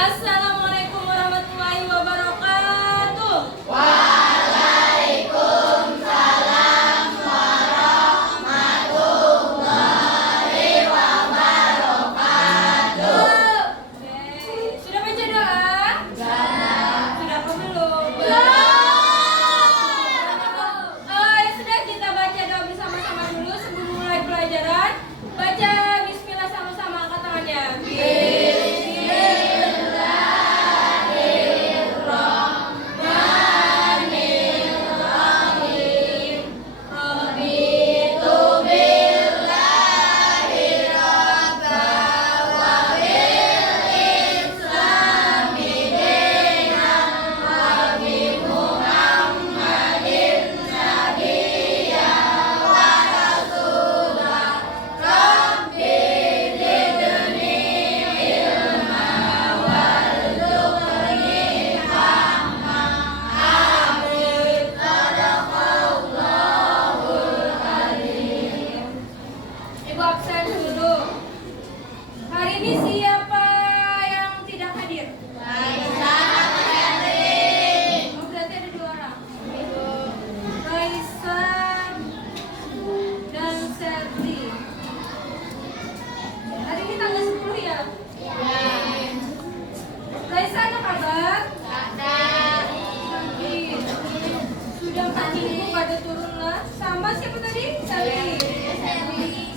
Assalamualaikum warahmatullahi wabarakatuh. Waalaikumsalam warahmatullahi wabarakatuh. Oke, sudah baca doa? Sudah. Sudah apa belum? Ya sudah, kita baca doa bersama-sama dulu sebelum mulai pelajaran. Baca bismillah sama-sama, angkat tangannya. Ibu absen dulu. Hari ini siapa yang tidak hadir? Oh, berarti ada 2 orang. Raisa dan Serdi. Hari ini tanggal 10 ya? Raisa ada kabar? Sakit. Sudah 4 minggu gak ada turun lah. Sama siapa tadi? Serdi.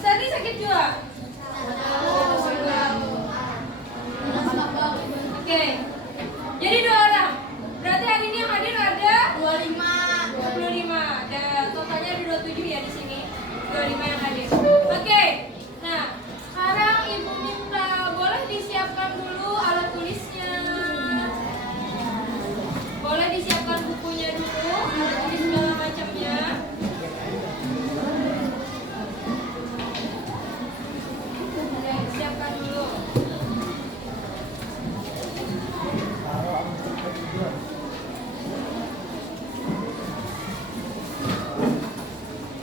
Serdi sakit juga? Oke. Jadi 2 orang. Berarti hari ini yang hadir ada 25. Dan totalnya ada 27 ya di sini. 25 yang hadir. Oke. Nah, sekarang Ibu minta boleh disiapkan dulu alat tulisnya. Boleh disiapkan bukunya dulu, alat tulis segala macamnya. Oke, siapkan dulu.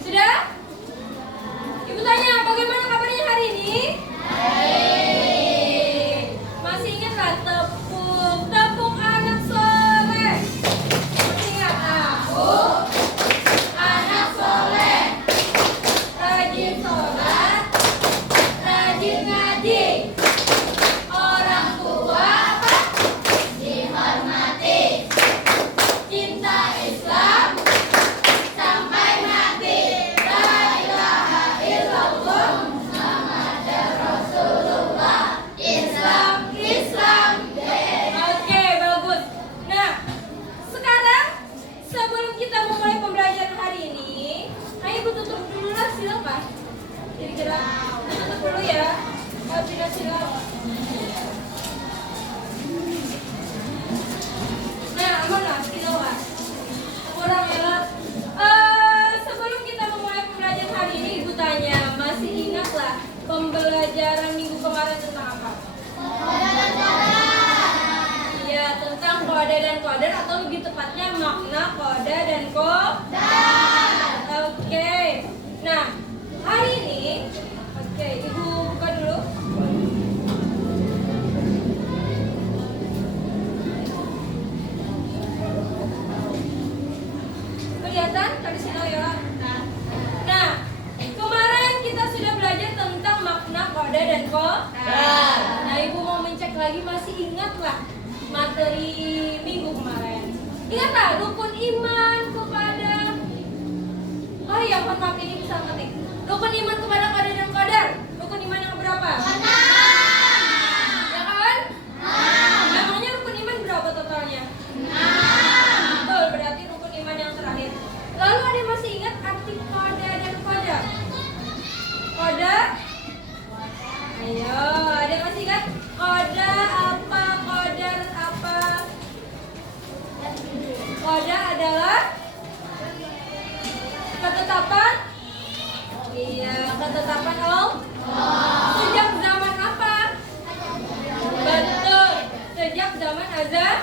Sudah? Ibu tanya, bagaimana kabarnya hari ini? Masih ingat nggak tepuk anak soleh? Masih ingat? Anak soleh, Rajin sholat, rajin ngaji. Orang tua apa? dihormati, Cinta Islam sampai mati. La ilaha illallah, Muhammadar Rasulullah. Islam, Islam. Oke, bagus. Nah, sekarang sebelum kita memulai pembelajaran hari ini, ayo Ibu tutup dulu lah silakan. Kira-kira tutup dulu ya. Tidak silakan. Nah, aman lah, silakan. Kurang ya. Sebelum kita memulai pembelajaran hari ini, Ibu tanya, masih ingat lah pembelajaran minggu kemarin tentang apa? Ya, tentang kode dan koder atau lebih tepatnya makna kode dan kodar. Oke. Nah, hari ini Ibu buka dulu. Kelihatan tadi sinyal ya? Nah, kemarin kita sudah belajar tentang makna kode dan kodar. Nah, Ibu mau mencek lagi, masih ingat lah materi minggu kemarin? Ingat tak rukun iman kepada mohon maaf ini bisa ngetik. Rukun iman kepada kode dan kodar. Rukun iman yang berapa? 6. Ya kan? 6. Namanya rukun iman berapa totalnya? 6. Betul, berarti rukun iman yang terakhir. Lalu ada yang masih ingat arti kode dan kodar? Kode? Ayo, ada yang masih ingat? Kode apa? Kodar apa? Kode adalah ketetapan? Iya, ketetapan Allah. Sejak zaman apa? Betul, sejak zaman azab.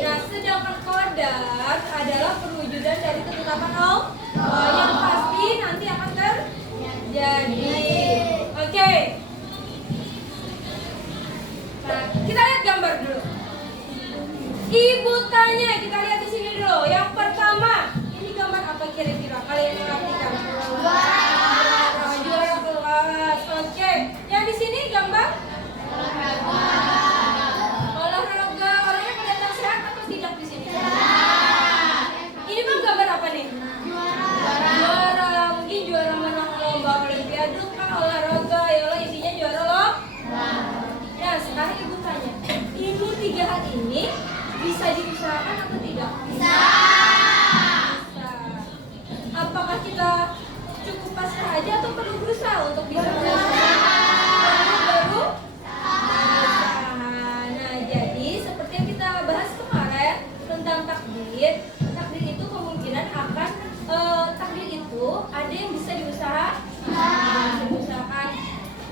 Nah, sedangkan kodar adalah perwujudan dari ketetapan Allah yang pasti nanti akan terjadi. Oke. Nah, kita lihat gambar dulu. Ibu tanya, kita lihat di sini dulu. Yang pertama, ini gambar apa kira-kira? Kalian mengartikan? Juara kelas. Oke. Yang di sini gambar? Olahraga. Orangnya kelihatan sehat atau tidak di sini? Ini bang gambar apa nih? Juara. Mungkin juara menang lomba olimpiade kan olahraga. Ya Allah, intinya juara loh. Nah, sekarang ibu tanya, ini 3 hal ini bisa diusahakan atau tidak? Bisa. Apakah kita cukup pasrah aja atau perlu berusaha untuk bisa berusaha? Perlu berusaha. Nah, jadi seperti yang kita bahas kemarin tentang takdir. Takdir itu kemungkinan akan takdir itu ada yang bisa diusahakan.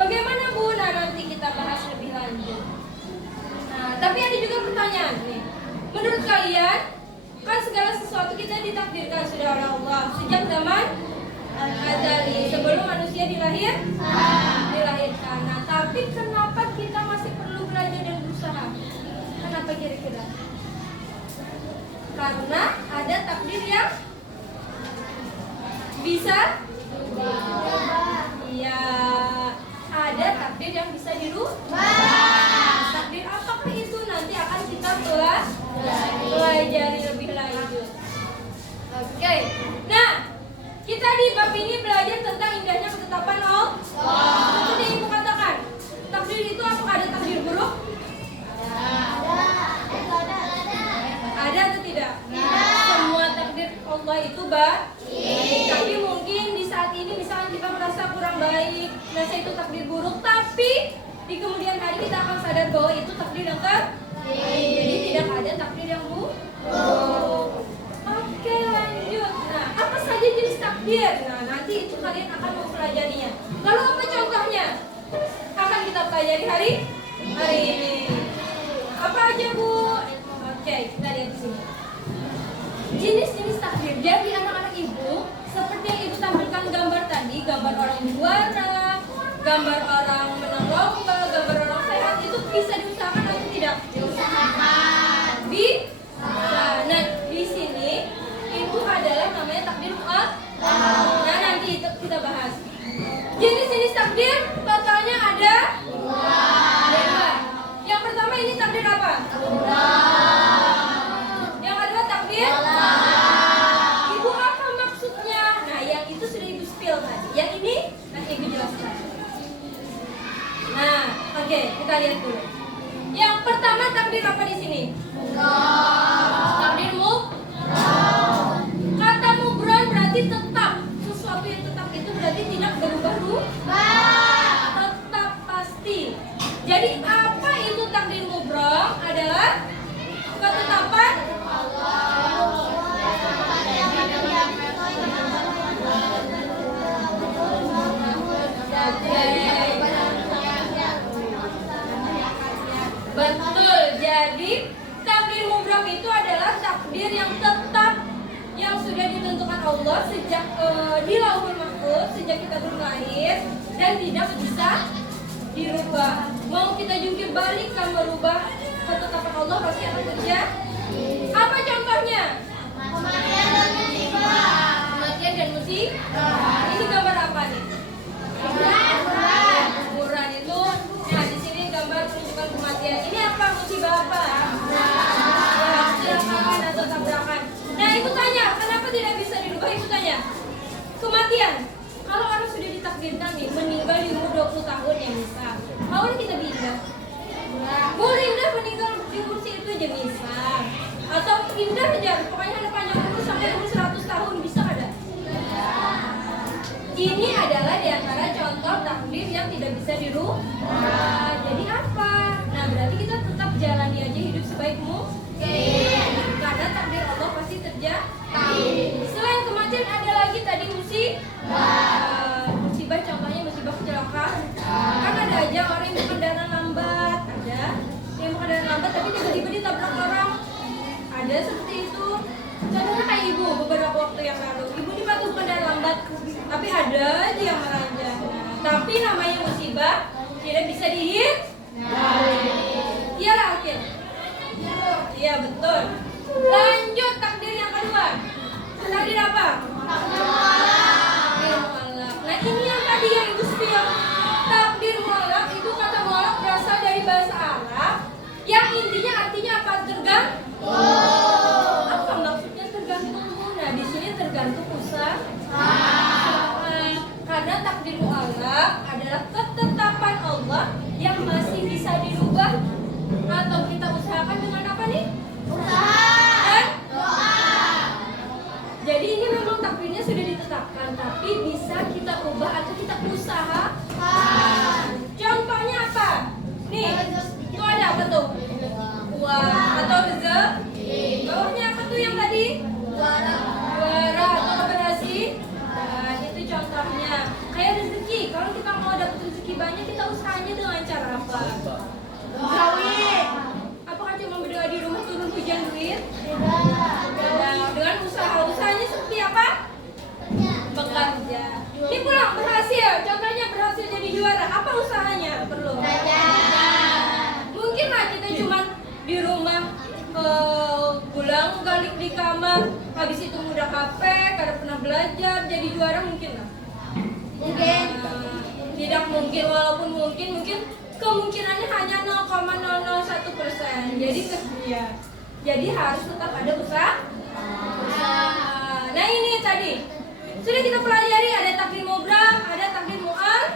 Bagaimana Bu? Nah, nanti kita bahas lebih lanjut. Nah, tapi ada juga pertanyaan nih. Menurut kalian, kan segala sesuatu kita ditakdirkan sudah oleh Allah sejak zaman azali, sebelum manusia dilahirkan. Nah, tapi kenapa kita masih perlu belajar dan berusaha? Kenapa kira-kira? Karena ada takdir yang bisa iya, ada takdir yang bisa dirubah. Takdir apakah itu nanti akan kita pelajari lebih lanjut. Oke. Nah, kita di bab ini belajar tentang indahnya ketetapan Allah. Seperti yang ibu katakan, takdir itu apakah ada takdir buruk? Ada atau tidak? Semua takdir Allah itu baik. Tapi mungkin di saat ini misalnya kita merasa kurang baik, merasa itu takdir buruk, tapi di kemudian hari kita akan sadar bahwa itu takdir yang terbaik. Jadi tidak ada takdir yang buruk. Oke, lanjut. Nah, apa saja jenis takdir? Nah, nanti itu kalian akan mempelajarinya. Lalu apa contohnya? Akan kita pelajari hari ini. Apa aja Bu? Oke, kita lihat di sini. Jenis-jenis takdir. Jadi anak-anak ibu, seperti yang ibu tampilkan gambar tadi, gambar orang juara, gambar orang menang lomba, gambar orang sehat, itu bisa diusahakan atau tidak? Diusahakan. Nah, di sini itu adalah namanya takdir Allah. Nah, nanti kita bahas. Jenis-jenis takdir totalnya ada 2. Yang pertama ini takdir apa? Yang kedua takdir Ibu apa maksudnya? Nah, yang itu sudah ibu spill tadi. Yang ini nanti ibu jelaskan. Nah, oke, kita lihat dulu. Yang pertama takdir apa di sini? Takdir mubron. Kata mubron berarti tetap. Sesuatu yang tetap itu berarti tidak berubah-ubah. Tetap pasti. Jadi apa itu takdir mubron? Adalah ketetapan betul. Jadi takdir mubram itu adalah takdir yang tetap, yang sudah ditentukan Allah sejak di Lauhul Mahfuz, sejak kita belum lahir, dan tidak bisa dirubah. Mau kita jungkir balik kan merubah ketetapan Allah pasti akan terjadi. Apa contohnya? Kematian dan musibah. Ini gambar apa nih? Kuburan itu. Nah, di sini gambar menunjukkan kematian. Ini apa? Musibah apa? Kecelakaan atau tabrakan. Nah, ibu tanya, kenapa tidak bisa dirubah? Ibu tanya. Kematian. Kalau orang sudah ditakdirkan nih meninggal di umur 20 tahun ya misal, mau kita pindah? Boleh indah meninggal di kursi itu aja misal. Atau indah aja, pokoknya ada panjang umur sampai umur 100 tahun, bisa ada? Ini adalah diantara contoh takdir yang tidak bisa dirubah. Jadi apa? Nah, berarti kita tetap jalani aja hidup sebaik mungkin. Karena takdir Allah pasti terjadi. Selain kematian ada lagi tadi musibah, contohnya musibah kecelakaan. Kan ada aja orang yang berkendaraan lambat, ada yang berkendaraan lambat tapi tiba-tiba ditabrak orang. Ada seperti itu. Contohnya kayak ibu beberapa waktu yang lalu, ibu dipatuhi kendaraan lambat, tapi ada aja yang meranjang. Tapi namanya musibah tidak bisa dihindari. Iya lah, oke. Yang intinya artinya apa? Apa maksudnya tergantung? Nah, di sini tergantung usaha. Karena takdir mu'allaq adalah ketetapan Allah yang masih bisa dirubah. Atau kita usahakan dengan apa nih? Dan Doa. jadi ini memang takdirnya sudah ditetapkan, tapi bisa kita ubah atau kita usaha. Contohnya apa? Nih, itu ada apa tuh? Uang atau rezeki. Bawahnya apa tuh yang tadi? Juara atau keberhasilan. Itu contohnya. Kayak rezeki. Kalau kita mau dapat rezeki banyak, kita usahanya dengan cara apa? Kawin. Apakah cuma berdoa di rumah turun hujan duit? Nah, dengan usahanya seperti apa? Bekerja. Ini pulang berhasil. Contohnya berhasil jadi juara. Apa usahanya? Perlu. Mungkin lah kita cuma di rumah pulang galik di kamar, habis itu mudah HP, kada pernah belajar, jadi juara mungkin lah. Mungkin. Tidak mungkin, walaupun mungkin kemungkinannya hanya 0,001%. Jadi harus tetap ada usaha. Nah ini tadi sudah kita pelajari, ada takdir mubram, ada takdir mu'allaq.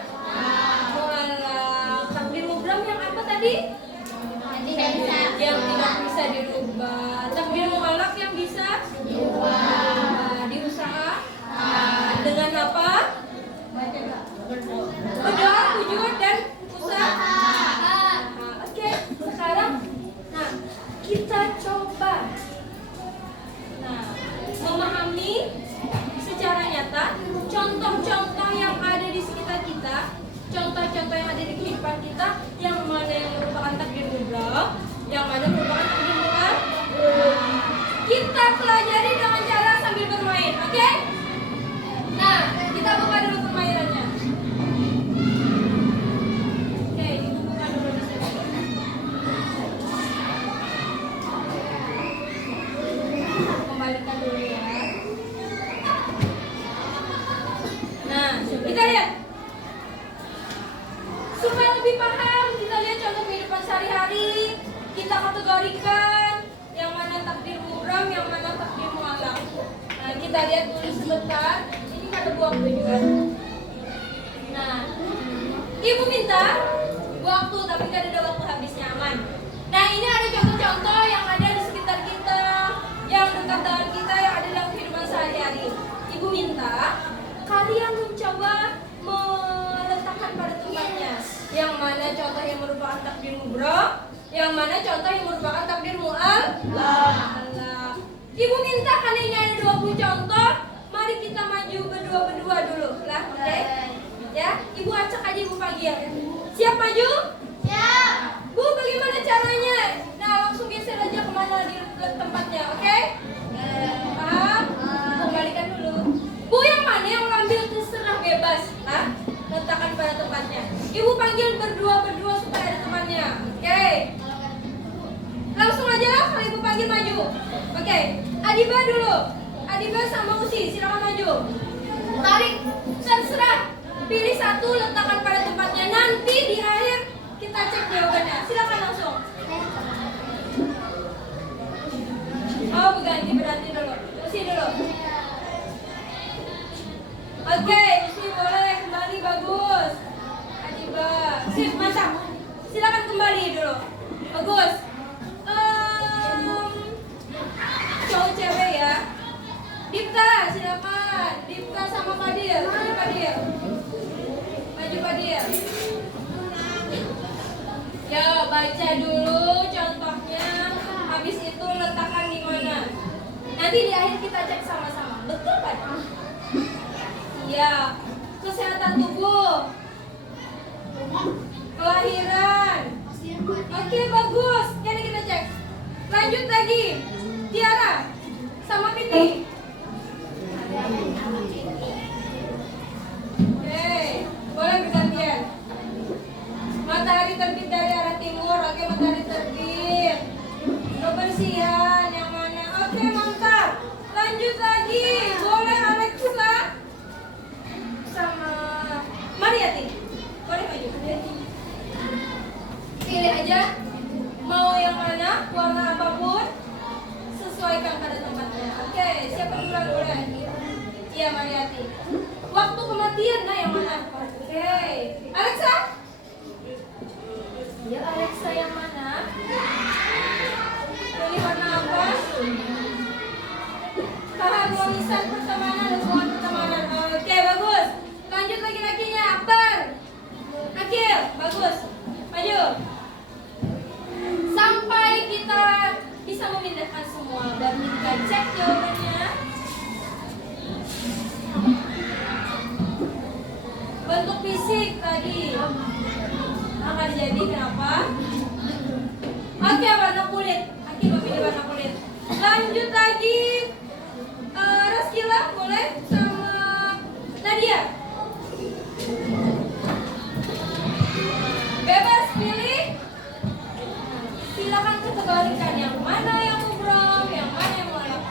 Takdir mubram yang apa tadi? Yang tidak bisa dirubah. Takdir mu'allaq yang bisa diusaha. Dengan apa? Berdoa, wujud dan usaha. Oke, sekarang kita coba memahami secara nyata contoh-contoh yang ada di sekitar kita, contoh-contoh yang ada di kehidupan kita, yang mana yang merupakan takdir mubram, yang mana merupakan takdir mu'allaq. Kita pelajari dengan cara sambil bermain, oke? Nah, kita buka dulu permainannya. Oke, dibuka dulu di sini. Kembalikan dulu ya. Nah, kita lihat. Supaya lebih paham, kita lihat contoh kehidupan sehari-hari. Kita kategorikan yang mana takdir mubram, yang mana takdir mu'allaq. Nah, kita lihat dulu sebentar. Ini ada waktu juga. Nah, ibu minta waktu, tapi kan ada waktu habisnya, aman. Nah, ini ada contoh-contoh yang ada di sekitar kita, yang dekat dengan kita, yang ada dalam kehidupan sehari-hari. Ibu minta kalian mencoba meletakkan pada tempatnya. Yang mana contoh yang merupakan takdir mubram, yang mana contoh yang merupakan takdir mu'allaq. Ibu minta karena ini ada 20 contoh, mari kita maju berdua-berdua dulu lah, oke? Ya, ibu acak aja, ibu panggil. Siap maju? Siap. Bu, bagaimana caranya? Nah, langsung geser aja kemana di tempatnya, oke? Paham? Kembalikan dulu. Bu, yang mana yang ngambil terserah bebas, letakkan pada tempatnya. Ibu panggil berdua-berdua supaya ada temannya, oke? Langsung aja lah, kalau ibu panggil maju. Oke, Adiba dulu. Adiba sama Usi, silakan maju. Tarik, terserah. Pilih satu, letakkan pada tempatnya. Nanti di akhir kita cek jawabannya. Silakan langsung. Oh, berganti dulu. Usi dulu. Oke, Usi boleh kembali, bagus. Adiba, sip, mantap. Silakan kembali dulu. Bagus. Cowok cewek ya. Dipta, silakan. Dipta sama Fadil. Maju Fadil. Ya, baca dulu contohnya. Habis itu letakkan di mana. Nanti di akhir kita cek sama-sama. Betul kan? Iya. Kesehatan tubuh. Kelahiran. Oke, bagus. Jadi kita cek. Lanjut lagi. Tiara sama Piti. Oke, boleh bergantian. Matahari terbit dari arah timur. Oke, matahari terbit. Kebersihan yang mana? Oke, mantap. Lanjut lagi. Boleh Alexa sama Mariati. Boleh maju. Pilih aja. Mau yang mana? Warna apapun? Sesuaikan pada tempatnya. Oke, siapa duluan boleh? Iya, Mariati. Waktu kematian, nah yang mana? Oke, Alexa. Ya, Alexa yang mana? Pilih warna apa? Keharmonisan pertemanan dan hubungan pertemanan. Oke, bagus. Lanjut laki-lakinya, Akbar. Akil, bagus. Maju. Sampai kita bisa memindahkan semua dan kita cek jawabannya. Bentuk fisik tadi akan jadi kenapa? Oke, warna kulit. Akil memilih warna kulit. Lanjut lagi. Raskila boleh sama Nadia. Bebas pilih. Silakan kategorikan yang mana yang mubrong, yang mana yang molek.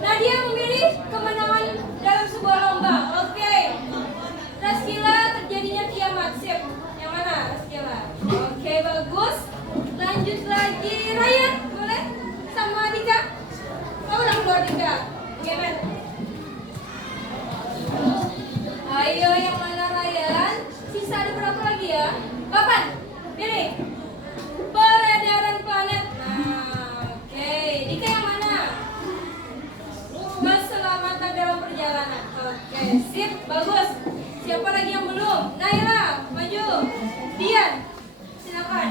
Nadia memilih kemenangan dalam sebuah lomba. Oke. Raskila terjadinya kiamat. Sip. Yang mana Raskila? Oke, bagus. Lanjut lagi. Ryan boleh sama Dika. Oh, udah keluar Dika. Oke, men. Ayo yang mana Ryan? Sisa ada berapa lagi ya? 8. Pilih. Peredaran planet. Nah, oke. Dika yang mana? Keselamatan dalam perjalanan. Oke, sip, bagus. Siapa lagi yang belum? Naila, maju. Dian, silakan.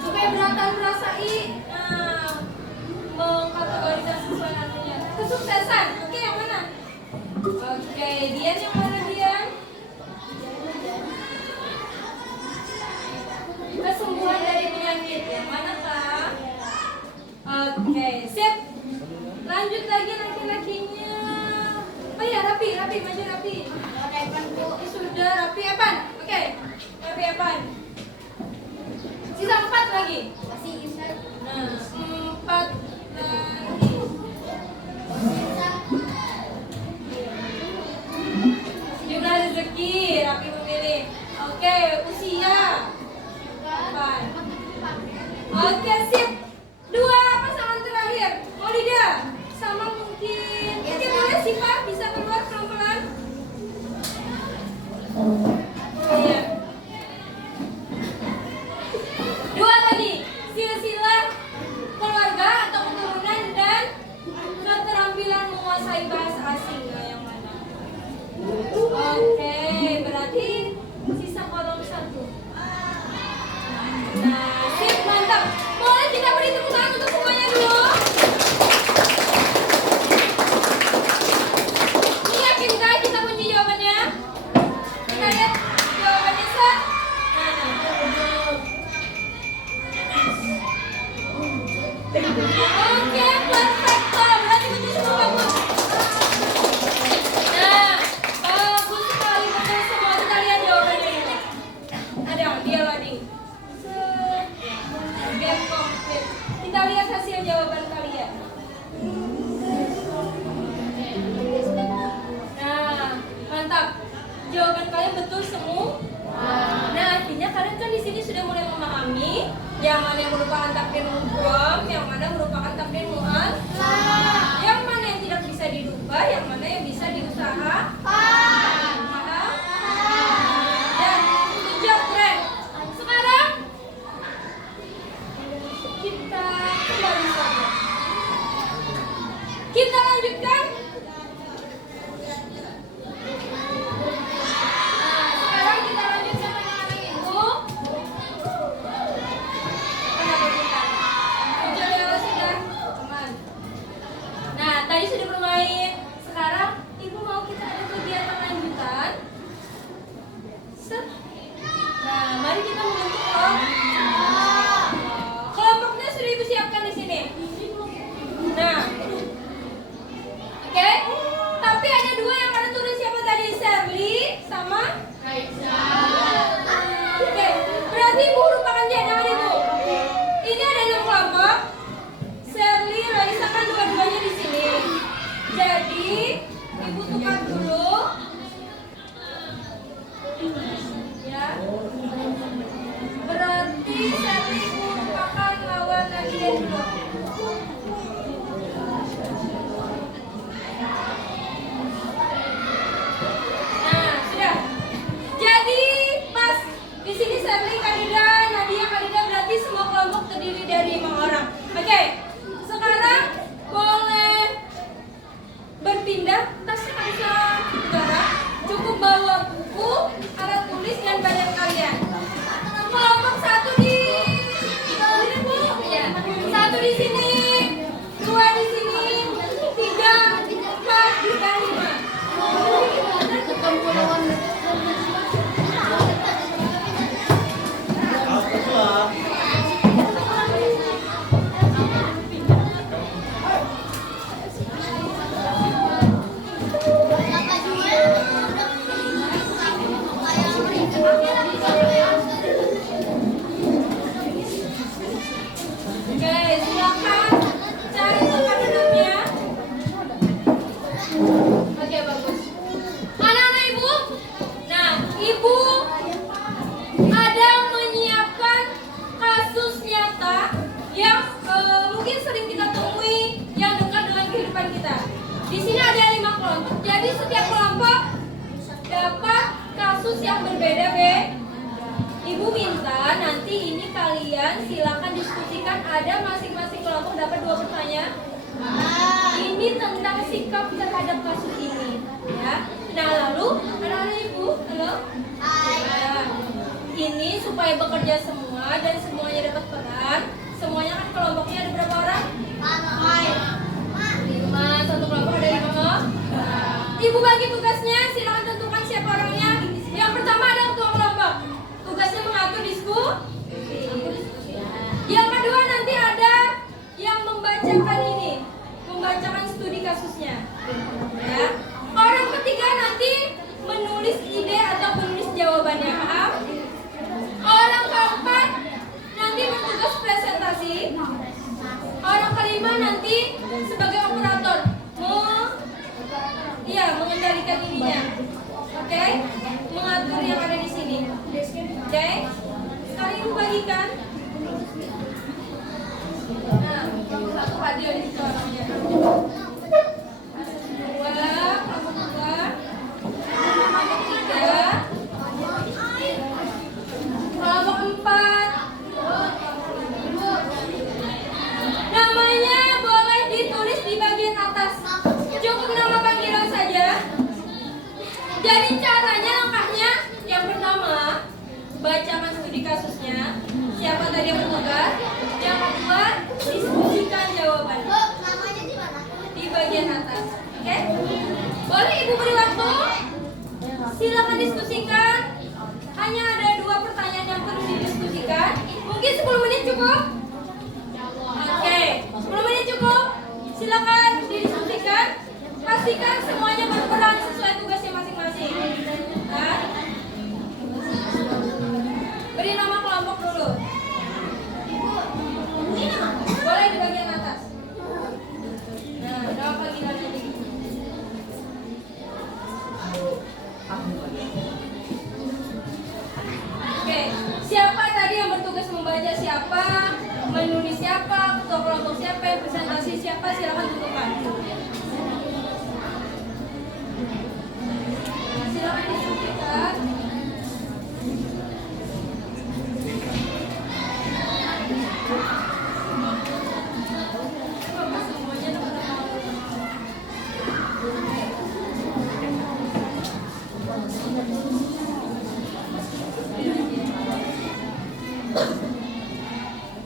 Supaya berantakan merasai. Nah, mengkategorikan sesuai nantinya. Kesuksesan. Oke, yang mana? Oke, Dian yang mana Dian? Kesembuhan dari penyakit. Yang mana Kak? Oke, sip. Lanjut lagi laki-lakinya. Oh iya, Rapi, maju Rapi. Sudah Rapi Evan. Oke, Rapi Evan. Sisa 4 lagi. Nah, 4 lagi. Jumlah rezeki, Rapi memilih. Oke, usia. Oke, sip. 2 pasangan terakhir. Maulida sama mungkin. Oke, boleh sih Pak, bisa keluar pelan-pelan. Iya. 2 lagi. Silsilah keluarga atau keturunan dan keterampilan menguasai bahasa asing. Nah, yang mana? Oke, berarti sisa kolom 1. Nah, sip, mantap. Boleh kita beri tepuk tangan untuk semuanya dulu. Ini yakinkah kita punya jawabannya? Kita lihat jawabannya Sat. Oke, perfecto. Berarti betul semua bagus. Nah, bagus sekali betul semua. Kita lihat jawabannya ini. Ada dia loading. Game complete. Kita lihat hasil jawaban kalian. Nah, mantap. Jawaban kalian betul semua. Nah, artinya kalian kan di sini sudah mulai memahami yang mana yang merupakan takdir mubrom, yang mana merupakan takdir mu'al, yang mana yang tidak bisa diduga, yang mana yang bisa diusahakan. Dan sejak keren. Sekarang kita kembali saja. Kita lanjutkan. Nah, sekarang kita lanjutkan anak-anak itu. Kenapa kita? Muncul ya sudah, teman. Oke, silakan cari tempat duduknya. Oke, bagus. Anak-anak ibu, nah ibu ada menyiapkan kasus nyata yang mungkin sering kita temui yang dekat dengan kehidupan kita. Di sini ada 5 kelompok, jadi setiap kelompok dapat kasus yang berbeda, Be. Ibu minta nanti ini kalian silakan diskusikan, ada masing-masing kelompok dapat 2 pertanyaan. Ini tentang sikap terhadap kasus ini, ya. Nah lalu anak-anak ibu, halo. Nah, ini supaya bekerja semua dan semuanya dapat peran. Semuanya kan kelompoknya ada berapa orang? 5. Satu kelompok ada 5 loh. Ibu bagi tugasnya, silakan tentukan siapa orangnya. Yang pertama ada ketua kelompok. Tugasnya mengatur diskusi. Yang kedua nanti ada yang membacakan ini, membacakan studi kasusnya. Ya. Orang ketiga nanti menulis ide atau menulis jawabannya, paham? Orang keempat nanti bertugas presentasi. Orang kelima nanti sebagai operator, mengendalikan ininya. Oke? Mengatur yang ada di sini. Oke? Sekarang ibu bagikan. Nah, satu hadir di situ orangnya. Kelompok 2, kelompok 3, kelompok 4. Namanya boleh ditulis di bagian atas. Cukup nama panggilan saja. Jadi caranya, langkahnya yang pertama bacakan studi kasusnya. Siapa tadi yang bertugas? Yang kedua diskusikan jawaban. Namanya di mana? Di bagian atas. Oke? Boleh ibu beri waktu? Silakan diskusikan. Hanya ada 2 pertanyaan yang perlu didiskusikan. Mungkin 10 menit cukup? Oke, 10 menit cukup. Silakan didiskusikan. Pastikan semuanya berperan sesuai tugasnya masing-masing. Nah, beri nama kelompok dulu. Boleh di bagian atas. Nah, nama panggilannya di. Oke, siapa tadi yang bertugas membaca siapa, menulis siapa, ketua kelompok siapa, presentasi siapa, silakan tentukan. Silakan diskusikan. Semuanya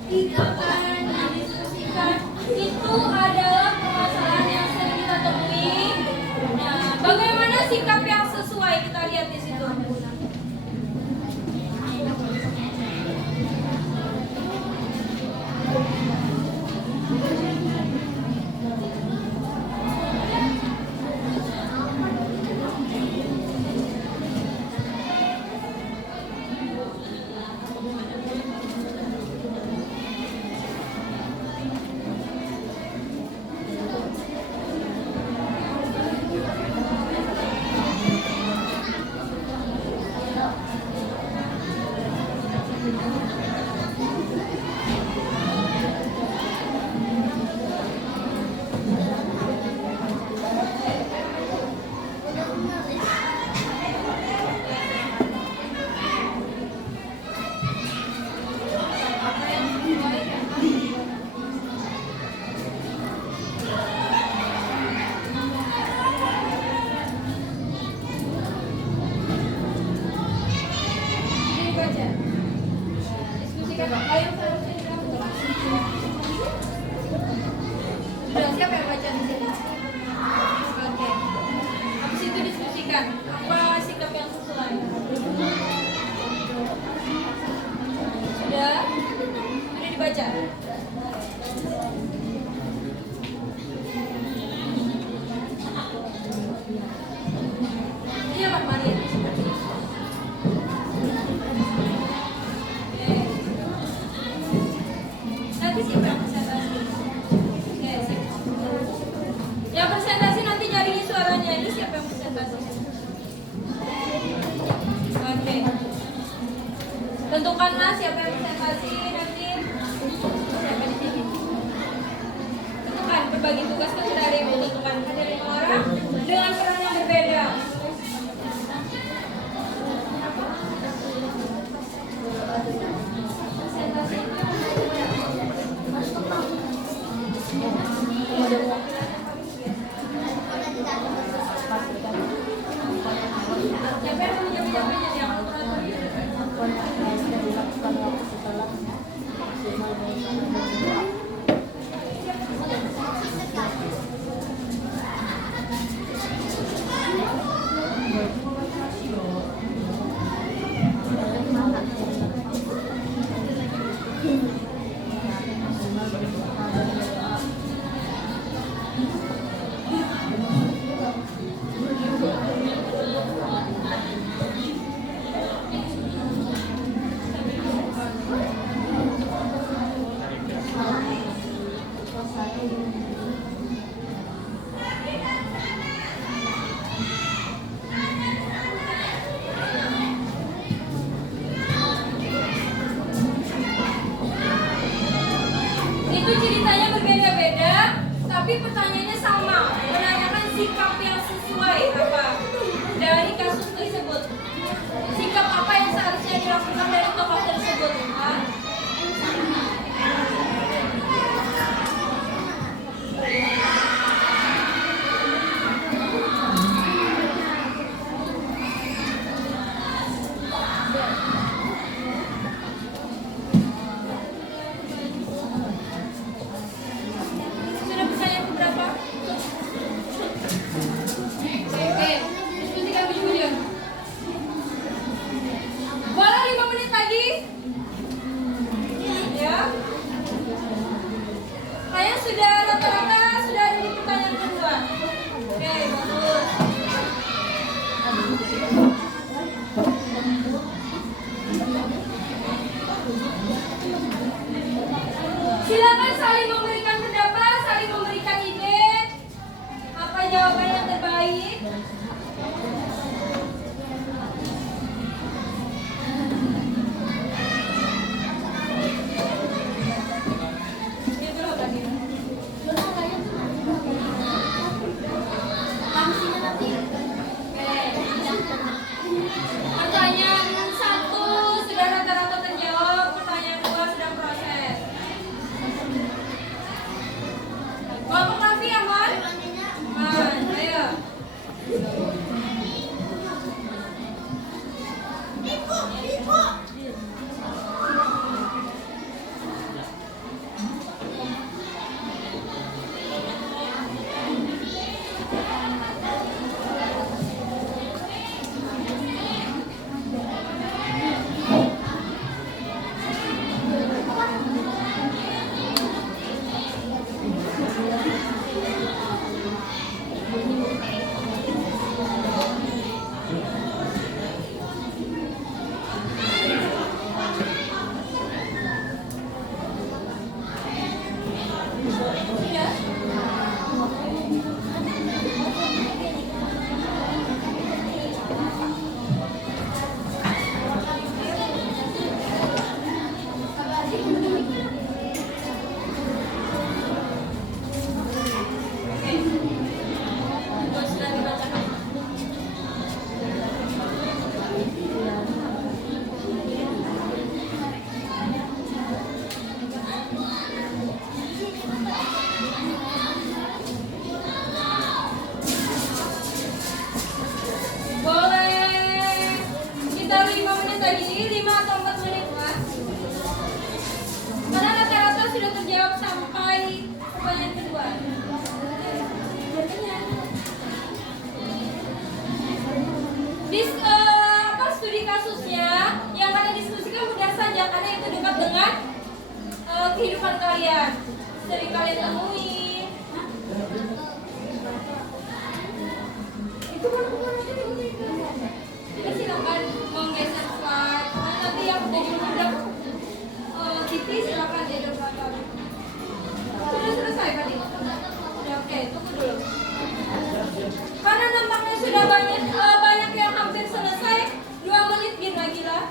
kita akan diskusikan. Itu adalah permasalahan yang sering kita temui. Nah, bagaimana sikap yang sesuai, kita lihat di situ. Diskusikan. Ayo, sudah siap yang baca di sini? Oke. Habis itu diskusikan apa sikap yang sesuai. Sudah? Sudah dibaca? Iya Pak Maria. Tentukanlah siapa yang presentasi nanti. Siapa di sini? Tentukan, berbagi tugas kan sudah ada yang menentukan. Ada 5 orang dengan peran yang berbeda. Siapa yang mau jawab-jawabnya yang itu ceritanya berbeda-beda, tapi pertanyaannya sama, menanyakan sikap yang sesuai apa dari kasus tersebut. Sikap apa yang seharusnya dilakukan dari tokoh tersebut? Hah? Sudah pertanyaan keberapa? Oke, diskusikan ujung-ujung. Boleh 5 menit lagi? Ya. Kalian sudah rata-rata sudah ada di pertanyaan kedua. Oke, bagus. Silakan saling memberikan pendapat, saling memberikan ide. Apa jawaban yang terbaik? Ini dulu tadi. Pertanyaan 1 sudah rata-rata terjawab, pertanyaan 2 sedang proses. Kelompok Raffi aman? Aman, ayo. Ya. Oke. Sudah dibacakan. Boleh kita 5 menit lagi, 5 atau 4 menit Pak. Karena rata-rata sudah terjawab sampai pertanyaan kedua. Studi kasusnya yang kalian diskusikan mudah saja karena itu dekat dengan kehidupan kalian, sering kalian temui. Itu bukan kita silakan menggeser slide. Nanti yang udah diundang TV silakan di belakang. Sudah selesai tadi. Udah oke, tunggu dulu. Karena nampaknya sudah banyak yang hampir selesai. 2 menit biar lagi lah.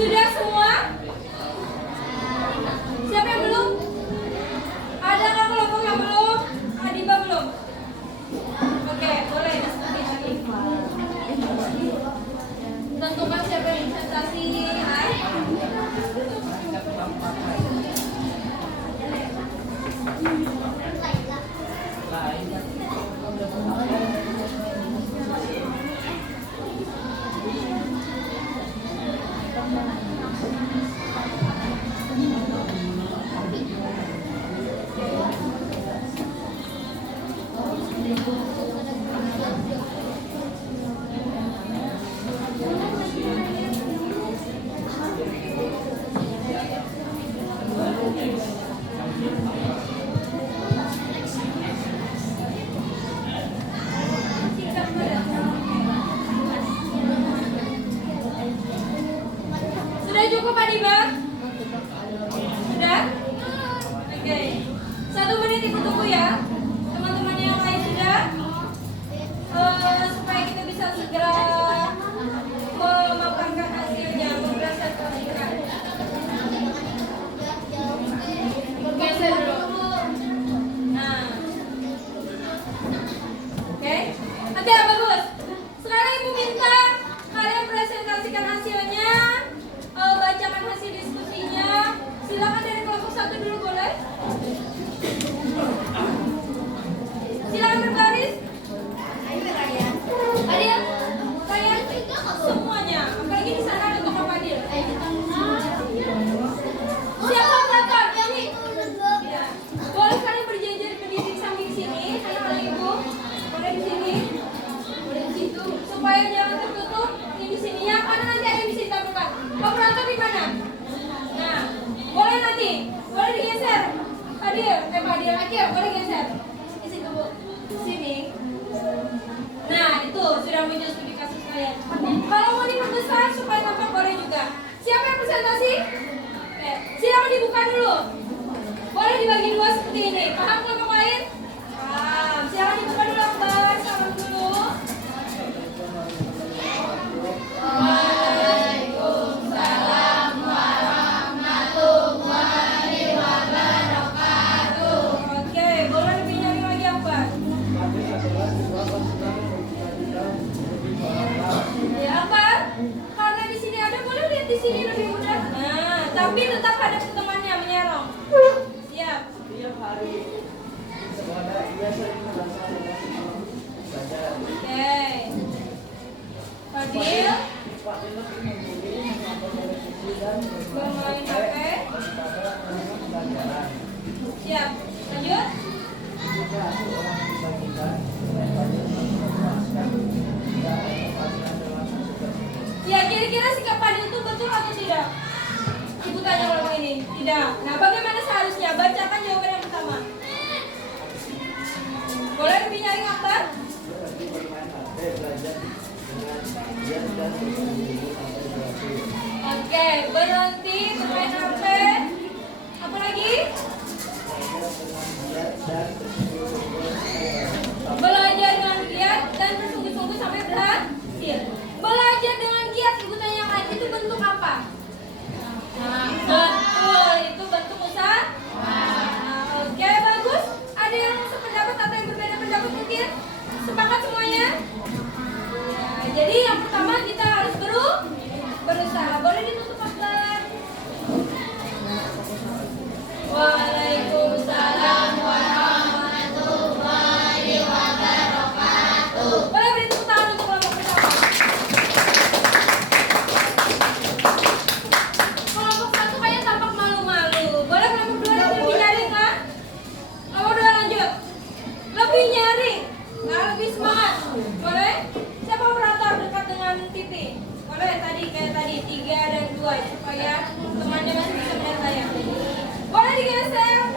Sudah semua? Siapa yang belum? Ada nggak kelompok yang belum? Adiba belum? Oke, boleh diskusi lagi. Tentukan siapa yang presentasi. Sudah cukup Adiba? Sudah? Oke. 1 menit ibu tunggu ya. Teman-teman yang lain sudah? Supaya kita bisa segera memaparkan hasilnya, mempresentasikan. Geser dulu. Nah. Oke. Oke, bagus. Sekarang ibu minta kalian presentasikan hasilnya. Bacakan hasil diskusinya. Silakan dari kelompok 1 dulu boleh? Silakan berbaris. Adil, kalian semuanya. Apalagi di sana ada tokoh Adil. Siapa belakang? Ini. Ya. Boleh kalian berjejer berdiri samping sini, anak-anak ibu. Boleh di sini. Boleh di situ. Supaya jangan tertutup. Ini di sini ya. Karena nanti ada yang bisa ditampilkan. Operator di mana? Nah, boleh nanti. Boleh digeser. Adil, Adil lagi ya, boleh geser. Di situ Bu. Sini. Nah, itu sudah muncul studi kasus kalian. Kalau mau diperbesar supaya tampak boleh juga. Siapa yang presentasi? Oke, silakan dibuka dulu. Boleh dibagi 2 seperti ini. Paham kelompok lain? Paham. Silakan dibuka dulu, Akbar. Salam dulu. Waalaikumsalam warahmatullahi wabarakatuh. Oke, boleh lebih nyanyi lagi Akbar? Ya Akbar, karena di sini ada, boleh lihat di sini lebih mudah. Nah, tapi tetap hadap ke temannya menyerong. Siap. Oke. Fadil. Bermain HP. Siap. Lanjut. Ya, kira-kira sikap Fadil itu betul atau tidak? Ibu tanya kalau ini. Tidak. Nah, bagaimana seharusnya? Bacakan jawaban yang pertama. Boleh lebih nyaring Akbar? Oke, berhenti bermain HP. Apa lagi? Belajar dengan giat dan bersungguh-sungguh sampai berhasil. Belajar dengan giat, ibu tanya yang lain, itu bentuk apa? Betul, itu bentuk usaha. Oke, bagus. Ada yang sependapat atau yang berbeda pendapat mungkin? Sepakat semuanya? Ya, jadi yang pertama kita harus berusaha. Boleh ditutup Akbar? Waalaikumsalam warahmatullahi wabarakatuh. Boleh beri tepuk tangan untuk kelompok pertama. Kelompok 1 kayaknya tampak malu-malu. Boleh kelompok 2 lebih nyaring lah? Kelompok 2 lanjut. Lebih nyaring. Nah, lebih semangat. Boleh? Siapa operator dekat dengan titik? Boleh tadi kayak tadi 3 dan 2 supaya temannya masih bisa melihat layar. Boleh digeser.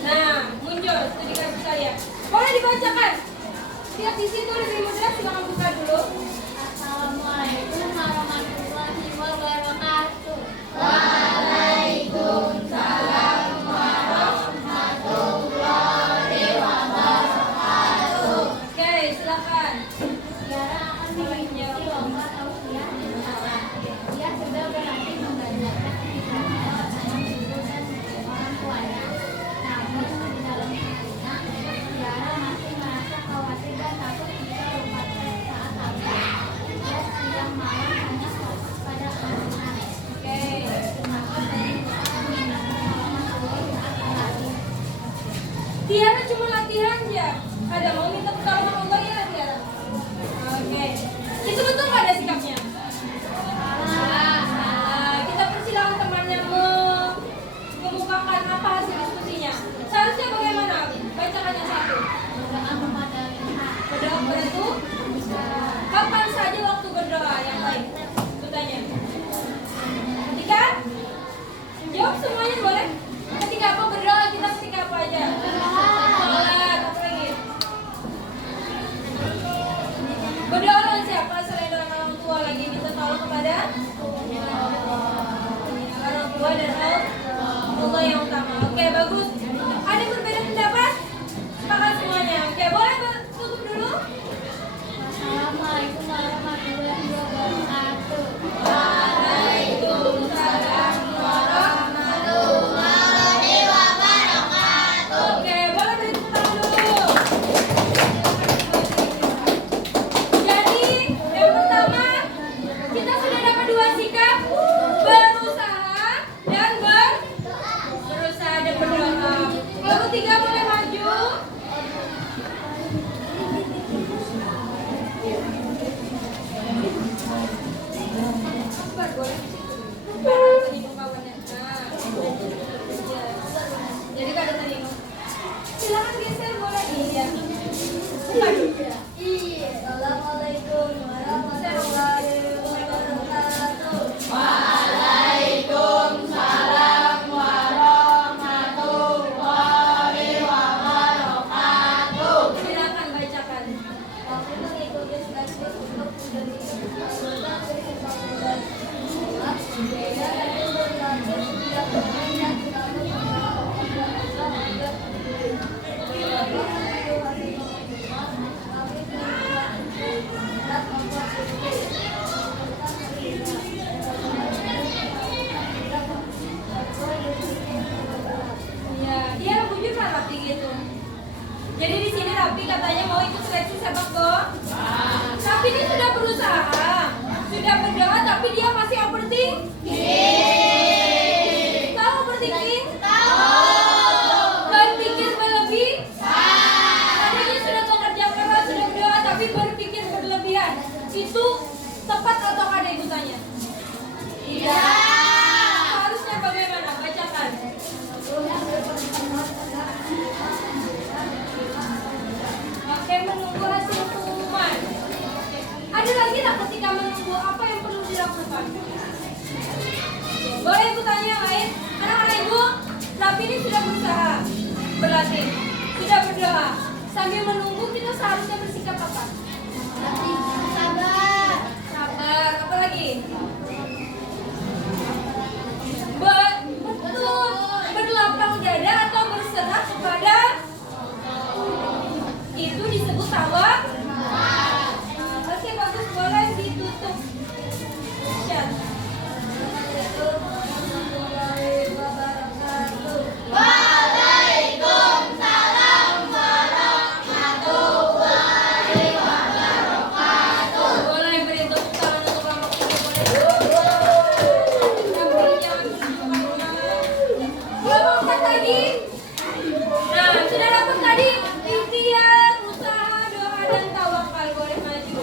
Nah, muncul studi kasus saya. Boleh dibacakan. Lihat di situ lebih mudah, silakan buka dulu. Assalamualaikum warahmatullahi wabarakatuh. Waalaikumsalam warahmatullahi wabarakatuh. Oke, silakan. Sekarang akan mengikuti lomba tausiah dan salah. Ya, latihan ya. Ada mau minta pertolongan Allah ya Tiara? Oke. Itu betul nggak ada sikapnya? Kita persilakan temannya mengemukakan apa hasil diskusinya. Seharusnya bagaimana? Bacakan yang satu. Berdoa kepada itu. Kapan saja waktu berdoa yang lain? Bertanya. Ketika jawab semuanya boleh. Ketika apa berdoa kita ketika apa aja? Sholat, apa lagi? Berdoa dengan siapa? Selain dengan orang tua lagi minta tolong kepada orang tua dan Allah yang utama. Oke, bagus. Ada berbeda pendapat? Sepakat semuanya. Oke, boleh tutup dulu? Assalamualaikum warahmatullahi wabarakatuh. Waalaikumsalam warahmatullahi wabarakatuh. Oke, boleh beri tepuk tangan dulu. Jadi, yang pertama kita sudah dapat dua sikap, berusaha dan berdoa. Kelompok tiga boleh maju. Jadi kada tadi silakan geser boleh iya. Iya. Assalamualaikum warahmatullahi wabarakatuh. Waalaikumsalam warahmatullahi wabarakatuh. Silakan bacakan. Kami mengikuti sekaligus untuk menjadi anggota kesepakat. Beda dari berlanjut tidak bermain selalu ya, dia bujur lah Rapi gitu. Jadi di sini Rapi katanya mau ikut seleksi sepak bola. Tapi dia sudah berusaha, sudah berdoa, tapi dia masih overthinking. Tahu overthinking? Berpikir berlebih. Tadi dia sudah bekerja keras, sudah berdoa, tapi berpikir berlebihan. Itu tepat atau ada ibu tanya? Iya. Harusnya bagaimana? Bacakan. Oke, menunggu hasil pengumuman. Ada lagi tak ketika menunggu apa yang perlu dilakukan? Boleh ibu tanya yang lain? Anak-anak ibu, Rapi ini sudah berusaha berlatih, sudah berdoa. Sambil menunggu kita seharusnya bersikap apa? Sabar. Sabar. Apa lagi? Betul. Berlapang dada atau berserah kepada itu disebut tawak. Oke, bagus, boleh ditutup. Chat. Waalaikumsalam warahmatullahi wabarakatuh. Boleh beri tepuk tangan untuk kelompok tiga, boleh? Kelompok empat lagi. Nah, sudah dapat tadi ikhtiar, usaha, doa dan tawakal. Boleh maju.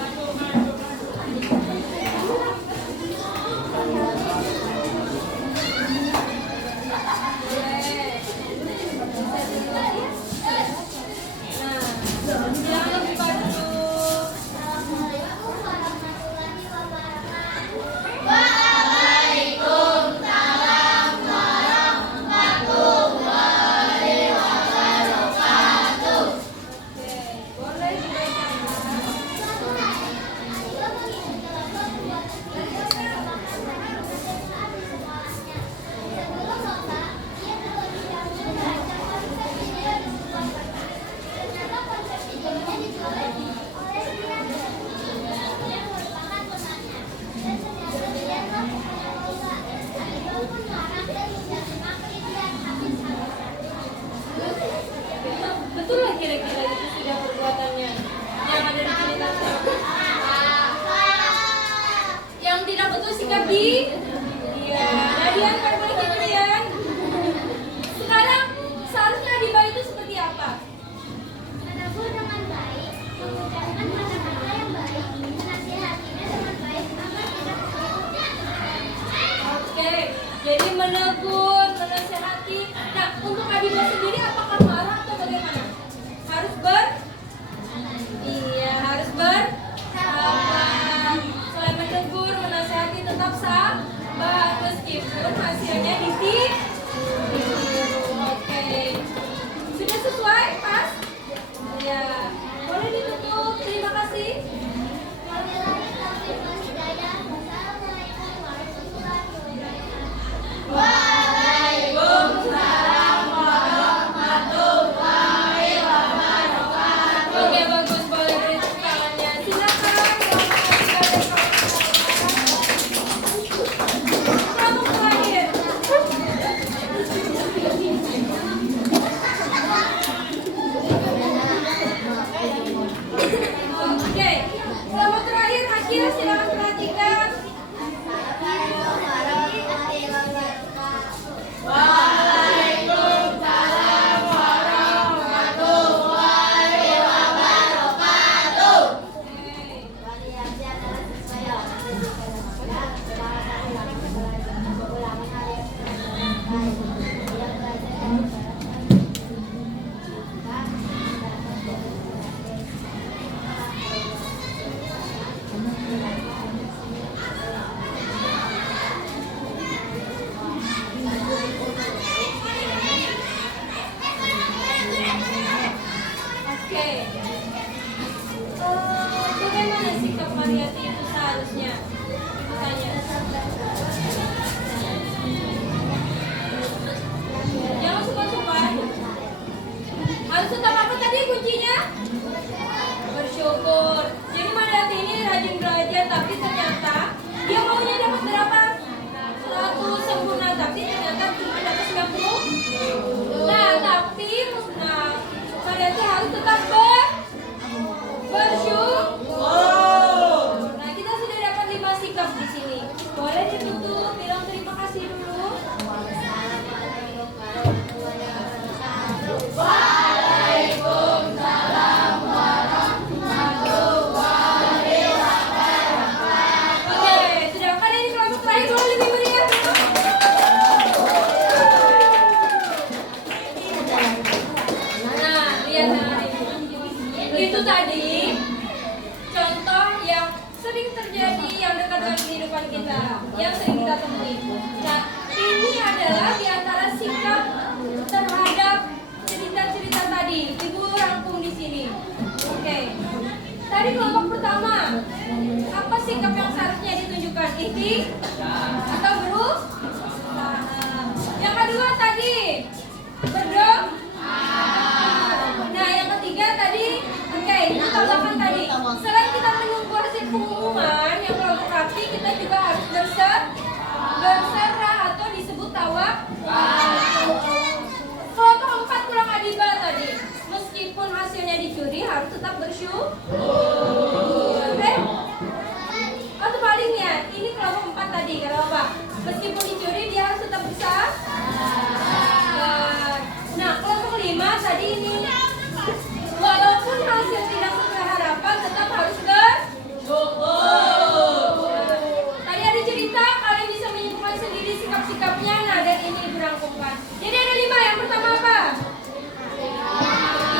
Nah, jangan dibantu. Assalamualaikum warahmatullahi wabarakatuh. Waalaikumsalam warahmatullahi wabarakatuh. Oke, boleh dibacakan. Betul lah kira-kira itu sudah perbuatannya yang ada di cerita yang tidak betul sikap di iya. Nah, Dian kan boleh gitu Dian. Sekarang seharusnya Adiba itu seperti apa? Jadi menegur, menasehati. Nah, untuk Adiba sendiri apakah marah atau bagaimana? Harus harus bersabar. Selain menegur, menasehati, tetap sabar meskipun hasilnya Oke. Sudah sesuai, Pas? Ya. Boleh ditutup. Terima kasih. Waalaikumsalam warahmatullahi wabarakatuh. Oke, bagus. Boleh beri tepuk tangannya. Silakan. Kelompok terakhir. Oke, kelompok terakhir Akil, silakan perhatikan. Waalaikumsalam warahmatullahi wabarakatuh. Oke. Bagaimana sikap Mariati itu seharusnya? Tanya. Jangan suka-suka. Harus tetap apa tadi kuncinya? Bersyukur. Jadi Mariati ini rajin belajar, tapi ternyata dia maunya dapat berapa? 100 sempurna, tapi ternyata cuma dapat 90. Mariati harus tetap bersyukur. Nah, kita sudah dapat 5 sikap di sini. Boleh ditutup, bilang terima kasih dulu. Waalaikumsalam warahmatullahi wabarakatuh. Oke, sedangkan ini kelompok terakhir boleh lebih meriah. Nah, lihat itu tadi contoh yang sering terjadi, yang dekat dengan kehidupan kita, yang sering kita temui. Nah, ini adalah di antara sikap terhadap cerita-cerita tadi. Ibu rangkum di sini. Oke. Tadi kelompok pertama, apa sikap yang seharusnya ditunjukkan? Atau berusaha. Yang kedua tadi berdoa. Nah, yang ketiga tadi, oke, itu tambahkan tadi. Selain kita menunggu hasil pengumuman yang kelompok rapi, kita juga harus berserah atau disebut tawakal. Kelompok 4 kurang Adiba tadi. Meskipun hasilnya dicuri, harus tetap bersyukur. Oke? Atau palingnya, ini kelompok 4 tadi, kata Bapak. Meskipun dicuri, dia harus tetap bersabar. Nah, kelompok 5 tadi ini. Walaupun hasil tidak sesuai harapan, tetap harus bersyukur. Tadi ada cerita, kalian bisa menyimpulkan sendiri sikap-sikapnya. Nah, dan ini Ibu rangkumkan. Jadi ada 5. Yang pertama apa?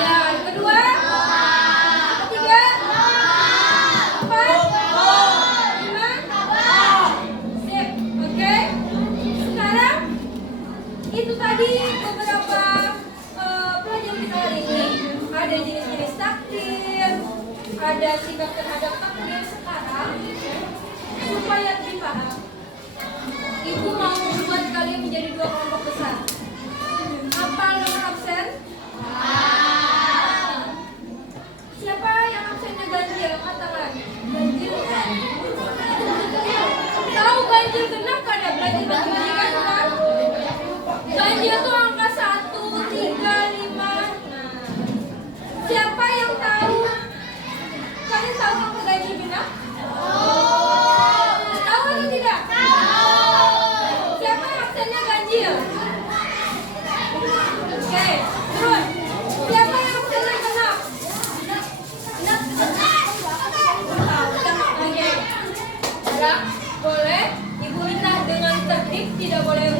Ya, yang kedua? Ketiga? 4? 5? Sip, oke. Sekarang itu tadi beberapa pelajaran kita hari ini. Ada jenis-jenis takdir, ada sikap terhadap takdir. Sekarang supaya lebih paham, Ibu mau membuat kalian menjadi 2 kelompok besar. Apa nomor absen? Siapa yang absennya ganjil? Angkat tangan. Ganjil? Tahu ganjil genap kan ada belajar matematika kan? Ganjil tuh angka 1, 3, 5. Nah, siapa yang tahu? Kalian tahu angka ganjil genap? Tahu atau tidak? Siapa yang absennya ganjil? Oke, terus siapa yang absennya genap? Oke. Boleh? Ibu minta dengan tertib, tidak boleh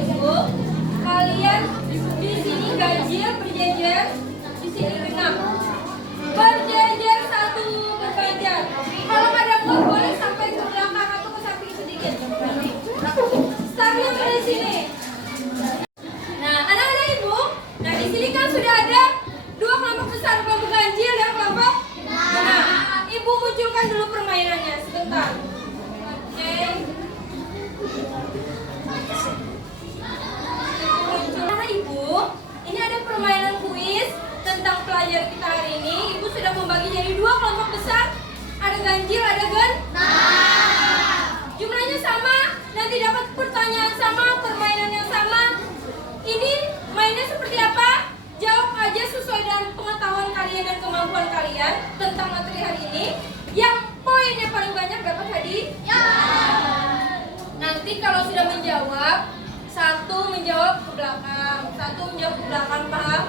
ganjil berjejer di sini genap. Berjejer satu bergantian. Kalau ada muat boleh sampai ke belakang atau ke samping sedikit. Startnya dari sini. Nah, anak-anak ibu, nah di sini kan sudah ada dua kelompok besar, kelompok ganjil dan kelompok genap. Ibu munculkan dulu permainannya sebentar. Oke. Nah, ibu, ini ada permainan kuis tentang pelajaran kita hari ini. Ibu sudah membagi jadi dua kelompok besar. Ada ganjil, ada genap. Jumlahnya sama, nanti dapat pertanyaan sama, permainan yang sama. Ini mainnya seperti apa? Jawab aja sesuai dengan pengetahuan kalian dan kemampuan kalian tentang materi hari ini. Yang poinnya paling banyak dapat hadiah. Nanti kalau sudah menjawab, satu menjawab ke belakang, satu menjawab ke belakang, paham?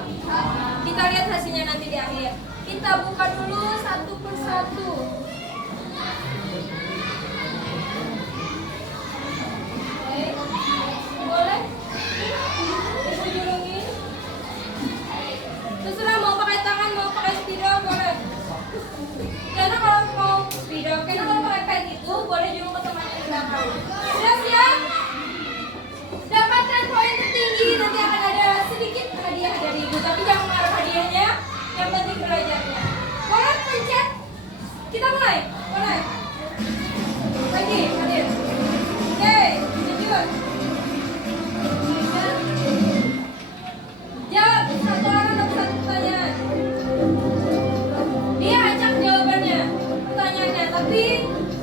Kita lihat hasilnya nanti di akhir. Kita buka dulu satu persatu. Oke, boleh? Ibu julungin. Terserah mau pakai tangan, mau pakai spidol, boleh. Karena kalau mau spidol, karena kalau pakai pen itu boleh julung ke temannya di belakang. Sudah siap? Dapatkan poin tertinggi, nanti akan ada sedikit hadiah dari ibu, tapi jangan mengarah hadiahnya, yang penting belajarnya. Boleh pencet? Kita mulai? Boleh? Lagi, hadir. Oke, lanjut. Jawab, satu orang dapat satu pertanyaan. Dia acak jawabannya, pertanyaannya, tapi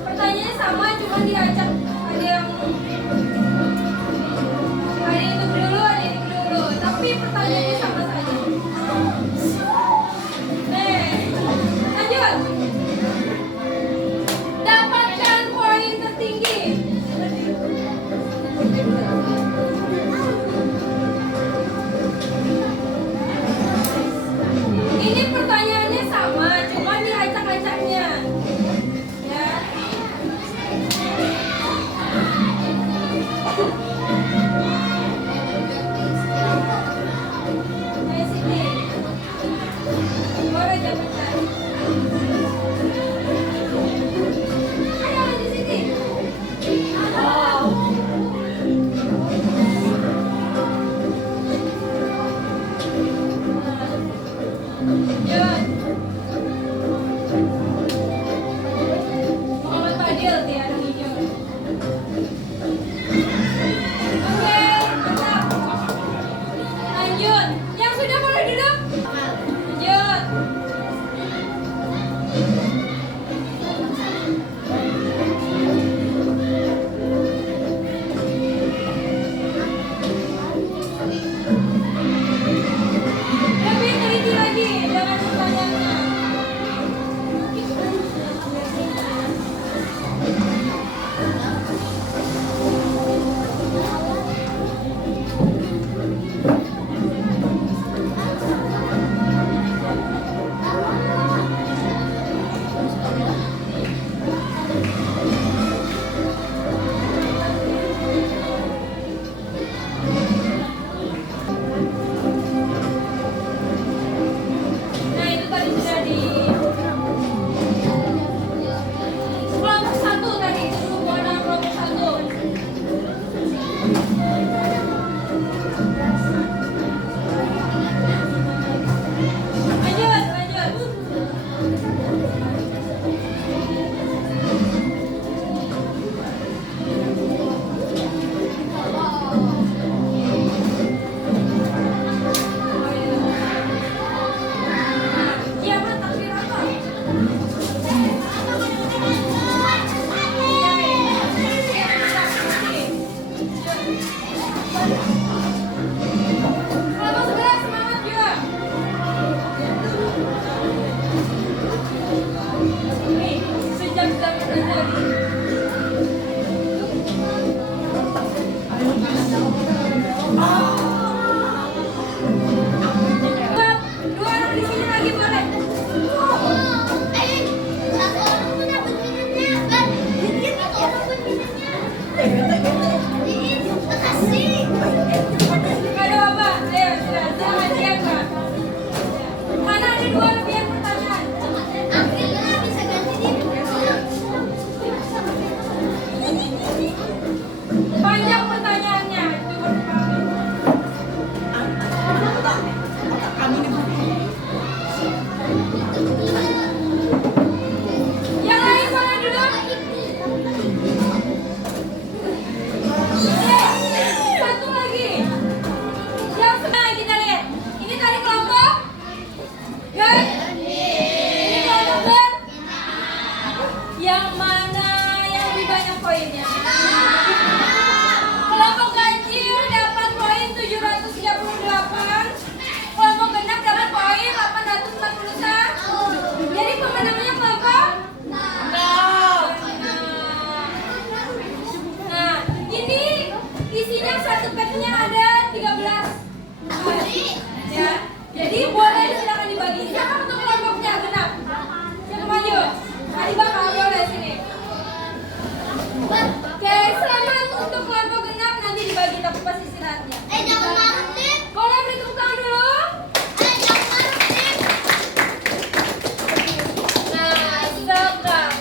pertanyaannya sama, cuma dia acak. Ada yang itu dulu, tapi pertanyaannya sama saja. Lanjut. Dapatkan poin tertinggi. Ini pertanyaannya sama, cuma diacak-acaknya. Ya. Ayo sini. Boleh jawabkan. Ayo di sini. Lanjut. Muhammad Fadil dia orang hijau. poinnya? Kelompok ganjil dapat poin 738. Kelompok genap dapat poin 841. Jadi pemenangnya kelompok? Nah, ini isinya satu packnya ada 13. Ya, jadi boleh silakan dibagi. Siapa untuk kelompoknya genap? Siapa maju? Adiba kamu boleh sini. Oke, selamat untuk kelompok genap, nanti dibagi tapi pas istirahatnya. Jangan marah, Dik. Boleh beri tepuk tangan dulu. Jangan marah, Dik. Nah, sekarang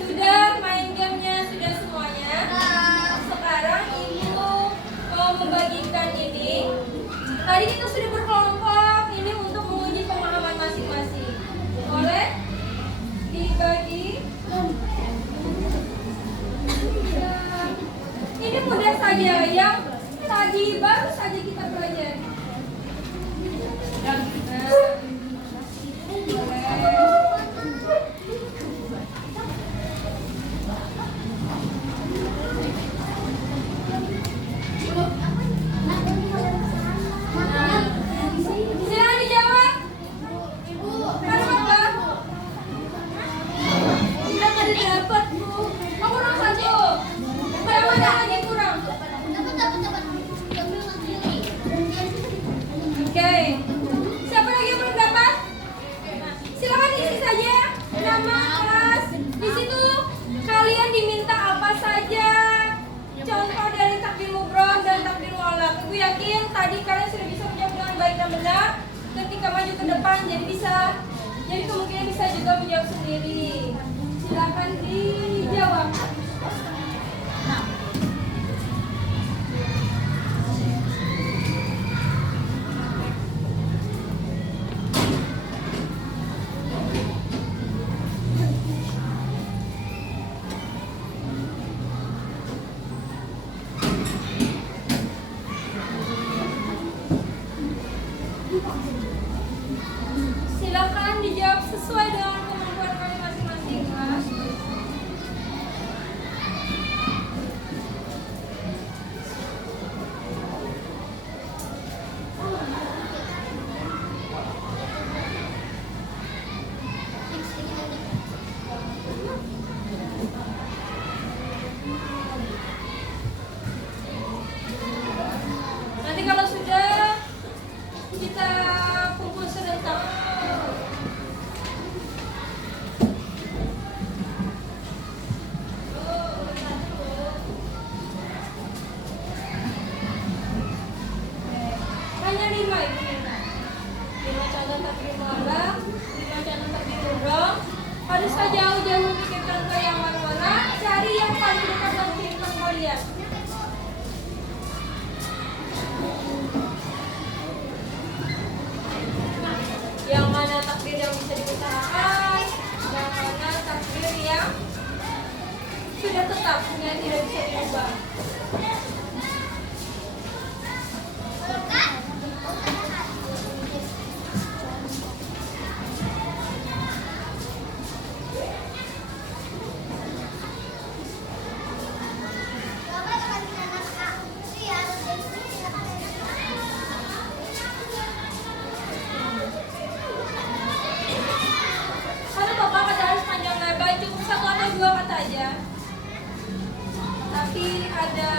sudah main gamenya, sudah semuanya. Sekarang Ibu mau membagikan ini. Tadi kita sudah berkelompok, ini untuk menguji pemahaman masing-masing. Boleh dibagi? Ini mudah saja, yang tadi baru saja kita pelajari. Nah, silakan dijawab. Karena apa? Tidak ada dapat, Bu. Oh, kurang satu. Berapa ada lagi kurang? Dapat. Oke. Siapa lagi yang belum dapat? Silakan isi saja nama, kelas. Di situ kalian diminta apa saja. Contoh dari takdir mubrom dan takdir mu'allaq. Ibu yakin tadi kalian sudah bisa menjawab dengan baik dan benar. Ketika maju ke depan jadi kemungkinan bisa juga menjawab sendiri. Silakan dijawab. Silakan dijawab sesuai dengan kemampuan kalian masing-masing, kelas. Nanti kalau sudah kita kumpul serentak. Hanya 5 Ibu minta. 5 contoh takdir mu'allaq, 5 contoh takdir mubrom. Harus jauh-jauh memikirkan ke yang mana-mana, cari yang paling dekat dan pintar kalian. Yang mana takdir yang bisa diusahakan, yang mana takdir yang sudah tetap yang tidak bisa diubah. Karena Bapak kata harus panjang lebar, cukup 1 atau 2 kata aja. Tapi ada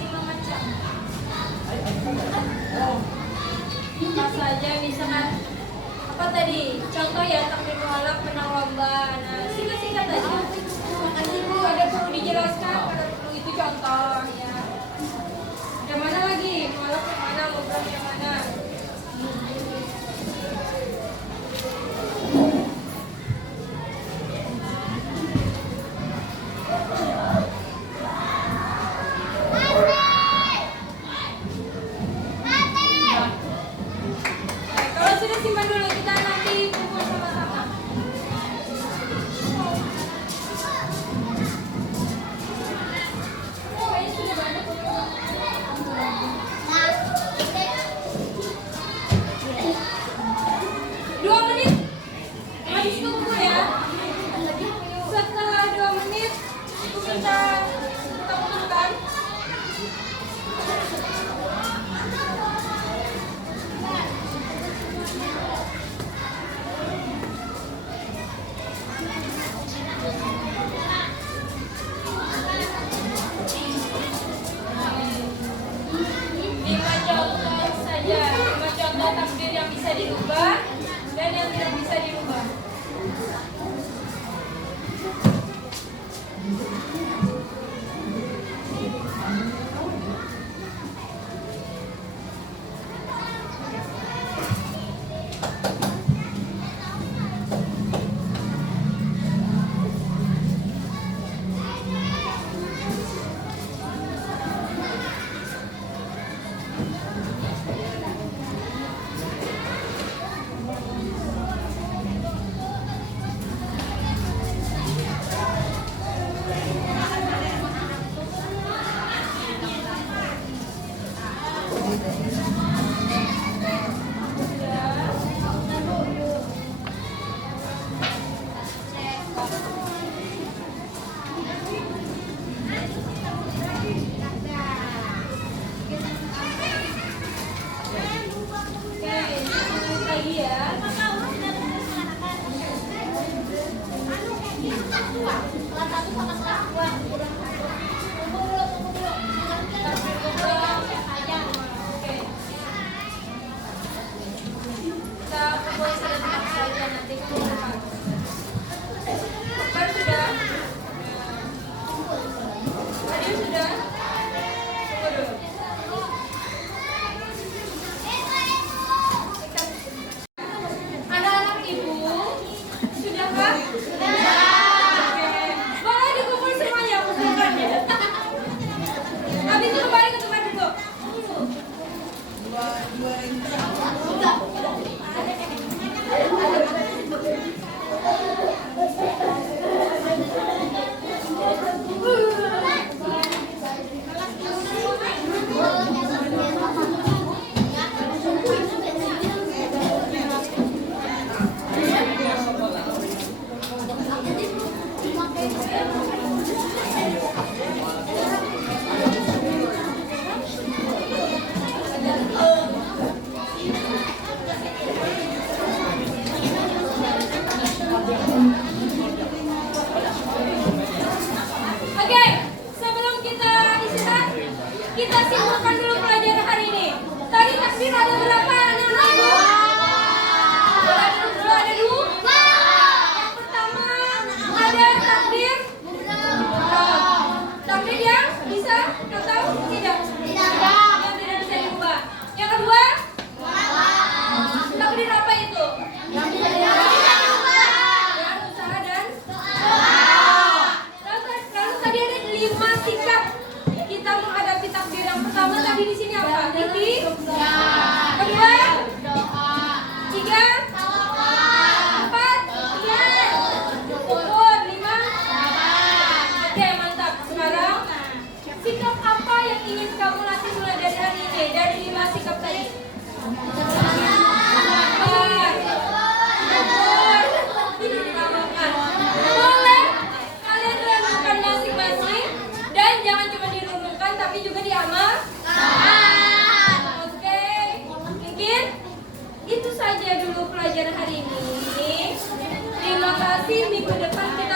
5 macam. Apa saja misalkan apa tadi? Contoh ya takdir mu'allaq menang lomba. Nah, singkat-singkat aja. Makasih Bu, ada perlu dijelaskan, ada perlu itu contoh ya. Yang mana lagi? Mu'allaq yang mana? Mubrom yang mana? Kalau sudah simpan dulu, kita nanti kumpul sama-sama. kita kumpulkan. Lima contoh saja, 5 contoh takbir yang bisa dirubah dan yang tidak bisa dirubah. Oke, sebelum kita istirahat, kita simpulkan dulu pelajaran hari ini. Tadi takbir ada berapa anak-anak? Ada dua. Yang pertama ada takbir. Takbir yang bisa atau tidak? Yang tidak bisa diubah. Yang kedua? Takbir apa itu? Yang bisa diubah. Yang usaha dan lalu tadi ada 5 sikap kita menghadapi takbir. Yang pertama tadi di sini apa? Titik. Kedua? Tiga. 4. Syukur. 5. Oke, mantap. Sekarang sikap apa yang ingin kamu latih mulai dari hari ini? Dari 5 sikap tadi. Boleh kalian renungkan masing-masing dan jangan cuma direnungkan tapi juga diamalkan. Oke, mungkin itu saja dulu pelajaran hari ini. Terima kasih, minggu depan kita